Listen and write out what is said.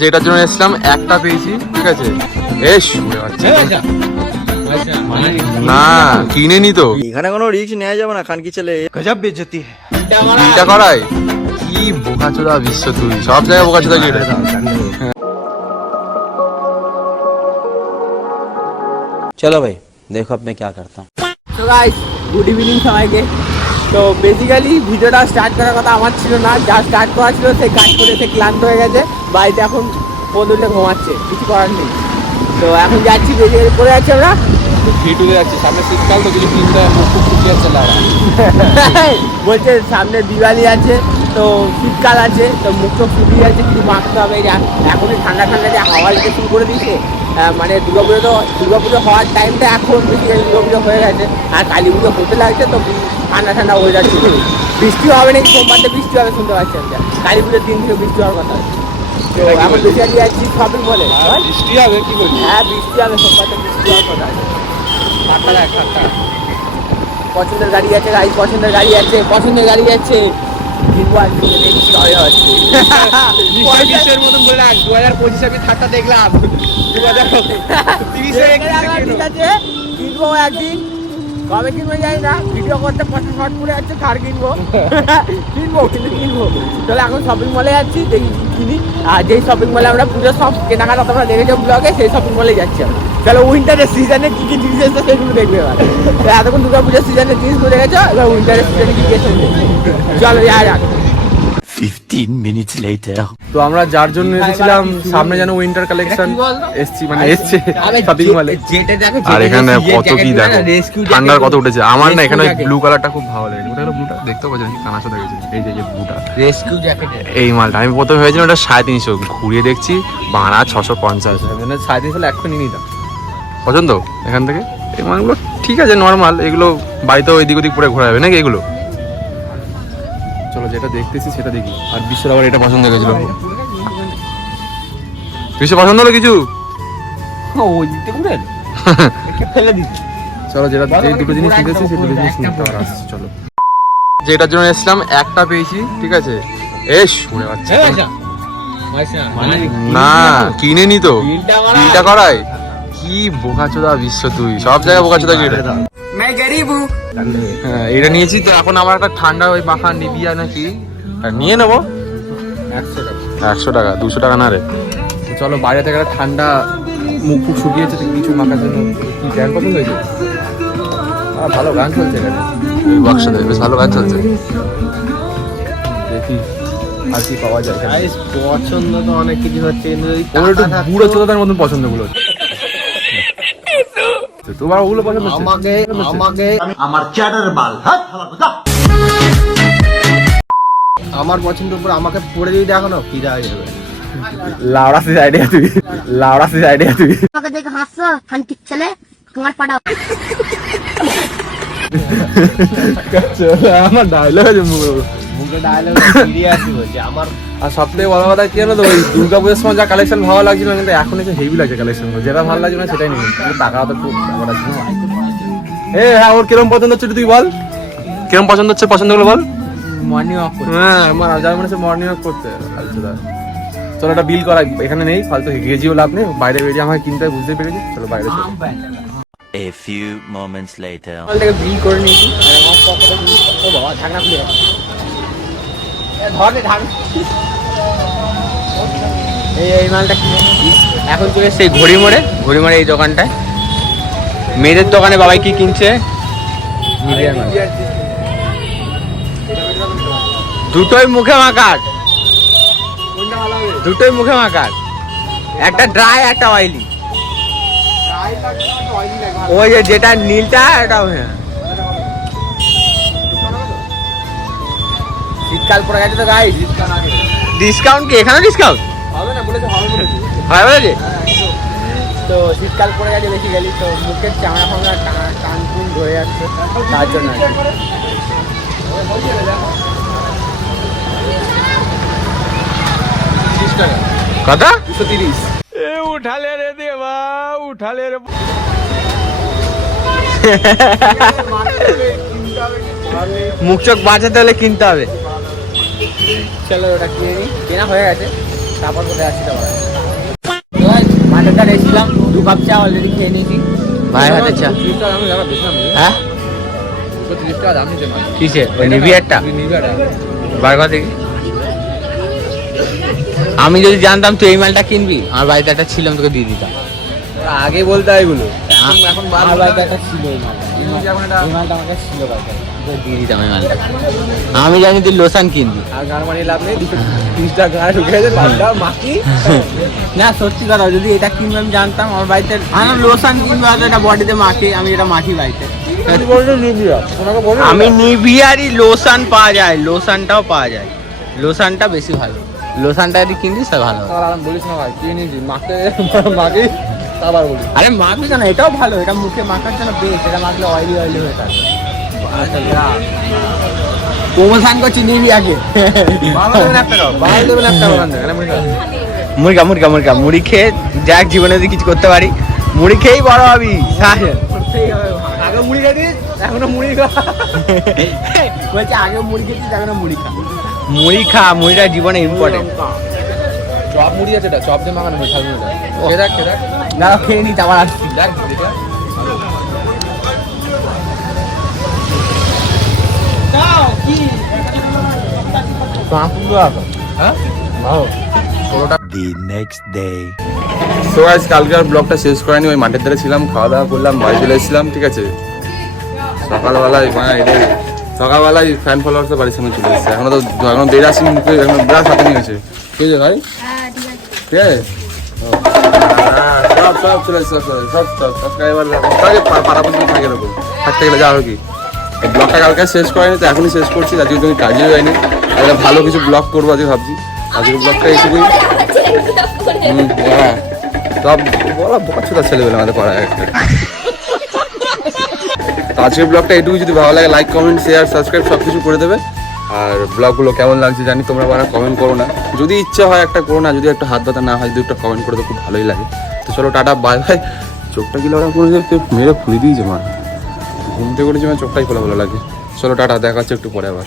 যেটার জন্য এসলাম একটা পেয়েছি, ঠিক আছে। বেশ না কিনে নি তো, এখানে কোনো রিস্ক নেওয়া যাবে না, খানকি ছেলে গজব বেজতি এটা করাই কি বোকাচোদা বিশ্ব, তুই সব জায়গায় বোকাচোদা কি রে। चलो भाई देखो अब मैं क्या करता हूँ। তো গাইস গুড ইভিনিং সবাইকে। তো বেসিক্যালি ভিডিওটা স্টার্ট করার কথা আমার ছিল না, যা স্টার্ট করা ছিল সে কাজ করে সে ক্লান্ত হয়ে গেছে, বাড়িতে এখন বন্ধুটা ঘুমাচ্ছে, কিছু করার নেই। তো এখন যাচ্ছি, বেসিক্যালি করে যাচ্ছি আমরা ভিটুতে যাচ্ছি, সামনে শীতকাল তো কিছু কিনতে মুখ শুকিয়ে যাচ্ছে লাড়া। বলছে সামনে দিওয়ালি আছে, তো শীতকাল আছে, তো মুখ তো শুকিয়ে যাচ্ছে, কিছু মাখতে হবে। এখনই ঠান্ডা ঠান্ডা যে হাওয়া দিতে শুরু করে দিচ্ছে, মানে দুর্গাপুজো হওয়ার টাইমটা এখন বেসিক্যালি দুর্গাপুজো হয়ে গেছে, আর কালী পুজো হতে লাগছে, তো ঠান্ডা ঠান্ডা হয়ে যাচ্ছে। বৃষ্টি হবে নাকি, সোমবারটা বৃষ্টি হবে শুনতে পাচ্ছি আমরা, কালী পুজোর দিন থেকে বৃষ্টি হওয়ার কথা। তো এখন বেসিক্যালি যাচ্ছি শপিং মলে। বৃষ্টি হবে কি বলছি? হ্যাঁ বৃষ্টি হবে, সোমবারটা বৃষ্টি হওয়ার কথা আছে। পছন্দের গাড়ি আছে, পছন্দের গাড়ি আছে, পছন্দের গাড়ি আছে, কিনবো আর কিনে দেখছি হবে হচ্ছে। 2020-এর মতন বলে রাখ, 2025 আমি থাকটা দেখলাম, 2030-এ ঠিক আছে, কিনবো একদিন, কবে কিনবো জানি না, ভিডিও করতে পছন্দ শর্ট করে যাচ্ছে, কার কিনবো কিনবো কিন্তু কিনবো। তাহলে এখন শপিং মলে যাচ্ছি, দেখি কিনি। আর যেই শপিং মলে আমরা পুজো সব কেনাকাটা তোমরা দেখেছো ব্লগে, সেই শপিং মলে যাচ্ছি আমরা। তাহলে উইন্টারের সিজনে কী কী জিনিস এসছে সেগুলো দেখবে এবার। এতক্ষণ দুর্গা পুজোর সিজনের জিনিসগুলো দেখেছো, এবার উইন্টারের সিজনে কী কী এসছে চলো যাক। 15 minutes later. তো আমরা যার জন্য এসেছিলাম, সামনে যেন উইন্টার কালেকশন এসছি, মানে এসছে শপিং মলে। আর এখানে কত কি দেখো, ঠান্ডার কত উঠেছে। আমার না এখানে ব্লু কালারটা খুব ভালো লাগে। ওটা হলো ব্লুটা, দেখতে পাচ্ছেন কানার সাথে গেছে, এই যে ব্লুটা রেস্কিউ জ্যাকেট, এই মালটা আমি প্রথমে ভেবেছিলাম ওটা 350, ঘুরিয়ে দেখছি বাড়া 650। 350 হলে এখন নিয়ে নিতাম। পছন্দ এখান থেকে এই মালগুলো ঠিক আছে, নর্মাল, এগুলো বাড়িতেও এদিক ওদিক পরে ঘোরা যাবে নাকি এগুলো। চলো যেটা দেখতেছি সেটা দেখি। আর বিশ্বর আবার এটা পছন্দ হয়েছিল, বিশ্ব পছন্দ হলো কিছু ফেলে দিচ্ছি। চলো যেটা যে দুটো জিনিস কিনেছি সেই দুটো জিনিস নিতে আবার আসছি। চলো যেটার জন্য এসলাম একটা পেয়েছি, ঠিক আছে। এস উড়ে যাচ্ছে না কিনে নি তো, বিলটা করাই কি বোকাচোদা বিশ্ব, তুই সব জায়গায় বোকাচোদা কি রে। হ্যাঁ এটা নিয়েছি তো, এখন আমার একটা ঠান্ডা ওই মাখা নিবিয়া নাকি নিয়ে নেবো 100 টাকা 200 টাকা না রে। চলো বাইরে থেকে একটা ঠান্ডা মুখ ফুক শুকিয়েছে তো কিছু মাখার জন্য। কি গান পছন্দ হয়েছে? ভালো গান চলছে এখানে, এই বাক্সতে বেশ ভালো গান চলছে। দেখি আর কি পাওয়া যায়। পছন্দ তো অনেক কিছু হচ্ছে, কিন্তু ওর একটু বুড়ো চোদাদের মতন পছন্দগুলো তোমার ওগুলো পছন্দ হচ্ছে? আমাকে আমার চ্যাটার বাল আমার পছন্দের উপর আমাকে পড়ে যদি দেখো না, ফিরে হয়ে যাবে। লাউড়া সে আইডিয়া তুই, লাউড়া সে আইডিয়া তুই। আমাকে দেখে হাসছো, খানকি ছেলে, তোমার পাড়া। আমার ডায়লগ আছে মুখে ডায়লগ সিরিয়াস হচ্ছে আমার। আর সবথেকে বড় কথা কি জানো তো, ওই দুর্গাপুজোর সময় যা কালেকশন ভালো লাগছিল, কিন্তু এখন এসে হেভি লাগছে কালেকশন। যেটা ভালো লাগছে না সেটাই নিবি, কিন্তু টাকা তো খুব ব্যাপার আছে না। হ্যাঁ ওর কিরম পছন্দ হচ্ছে তুই বল, কিরম পছন্দ হচ্ছে, পছন্দগুলো বল। মর্নিং ওয়াক করতে, হ্যাঁ আমার যার মনে হচ্ছে মর্নিং ওয়াক করতে। চলো একটা বিল করা, এখানে নেই ফালতু গেজিও লাভ নেই, বাইরে বেরিয়ে আমাকে কিনতে বুঝতে পেরেছি। চলো বাইরে চলো। A few moments later. থেকে বিল করে নিয়েছি। ও বাবা ঢাকনা খুলে ধরে এই মালটা কিনে নিয়েছি। এখন চলে সেই ঘড়ি মোড়ে এই দোকানটায়, মেয়েদের দোকানে বাবাই কি কিনছে, দুটোই মুখে মাখার, দুটোই মুখে মাখার, একটা ড্রাই একটা অয়েলি। ওই যে যেটা নীলটা এটাও, হ্যাঁ শীতকাল পড়ে গেছে তো গাইস, ডিসকাউন্ট কি এখানে? ডিসকাউন্ট হবে না বলেছে, হবে বলেছে। তো শীতকাল পড়ে গেছে বেসিক্যালি, তো মুখের চামড়া ফামড়া টান টুন ধরে যাচ্ছে, তার জন্য কথা 230। উঠালে রে দেবা, উঠালে রে। মুখ চোখ বাঁচাতে হলে কিনতে হবে। চলো ওটা কিনে নিই, কেনা হয়ে গেছে। তারপর কোথায় আসছি তারপর মাঠের ধারে এসেছিলাম, 2 কাপ চা অলরেডি খেয়ে নিয়েছি ভাই হাতে চা। হ্যাঁ কিসে ওই নিভিয়ারটা বার কথা দেখি। আমি যদি জানতাম তুই এই মালটা কিনবি, আমার বাড়িতে একটা ছিল, আমি তোকে দিয়ে দিতাম। আগে বলতে এগুলো এখন আমার বাড়িতে একটা ছিল এই মালটা, এই মালটা আমার কাছে ছিল বাড়িতে, তোকে দিয়ে দিতাম এই মালটা। আমি জানি তুই লোশন কিনবি। আর গান মানিয়ে লাভ নেই, 30টা গান ঢুকে গেছে, পাল্টা মাখি। না সত্যি কথা, যদি এটা কিনবো আমি জানতাম, আমার বাড়িতে আমার লোশন কিনবো, হয়তো এটা বডিতে মাখি, আমি এটা মাখি বাড়িতে। আমি নিভিয়ারই লোশন পাওয়া যায়, লোশনটাও পাওয়া যায়, লোশনটা বেশি ভালো, লোশনটা যদি কিনতিস তা ভালো। বলিস না ভাই কি নিয়েছি মাখতে মাখি আবার বলি। আরে মাখবি কেন, এটাও ভালো, এটা মুখে মাখার জন্য বেশ, এটা মাখলে অয়েলি অয়েলি হয়ে থাকে। প্রমোশন করছি নিভিয়াকে। মুরগা মুরগা মুরগা মুড়ি খেয়ে যাক, জীবনে যদি কিছু করতে পারি মুড়ি খেয়েই বড় হবি। আগে মুড়ি খাইছিস এখনো মুড়ি খা। বলছে আগে মুড়ি খেয়েছিস এখনো মুড়ি খা, মুড়ি খা, মুড়িটা জীবনে ইম্পর্টেন্ট। চপ মুড়ি আছে, এটা চপ দিয়ে মাখানো হয় ঝালমুড়িটা। খেয়ে দেখ খেয়ে দেখ না খেয়ে নিতে আবার আসছি। দেখ দেখে হ্যাঁ ষোলোটা। সো গাইস কালকে আর ব্লগটা শেষ করেনি, ওই মাঠের ধারে ছিলাম, খাওয়া দাওয়া করলাম, বাড়ি চলে এসেছিলাম, ঠিক আছে। সকালবেলায় মানে এদের সকালবেলায় ফ্যান ফলোয়ার্সের বাড়ির সামনে চলে এসেছে, এখনো দেড় আসি মুখে এখন ব্রাশ হাতে নিয়ে গেছে, ঠিক আছে ভাই, ঠিক আছে। হ্যাঁ সব চলে এসেছে, সব সাবস্ক্রাইবার পাড়া পর্যন্ত থাকে এরকম থাকতে গেলে যা হবে কি। এই ব্লগটা কালকে শেষ করেনি, তো এখনই শেষ করছি, আজকে তুমি কাজেও যায়নি, একটা ভালো কিছু ব্লগ করবো আজকে ভাবছি। আজকের ব্লগটা এইটুকুই। হ্যাঁ সব বলা বোকা ছেলেবেলা আমাদের পাড়ায় একটা। তো আজকের ব্লগটা এটুকু, যদি ভালো লাগে লাইক কমেন্ট শেয়ার সাবস্ক্রাইব সব কিছু করে দেবে। আর ব্লগগুলো কেমন লাগছে জানি, তোমরা বারা কমেন্ট করো না, যদি ইচ্ছা হয় একটা করো না, যদি একটা হাত ব্যথা না হয় যদি একটা কমেন্ট করে তো খুব ভালোই লাগে। তো চলো টাটা বাই বাই। চোখটা কি ওরা করে মেরে ফুলে দিয়েছে মা, ঘুমতে করেছে মানে চোখটাই খোলা ভালো লাগে। চলো টাটা, দেখা হচ্ছে একটু পরে আবার।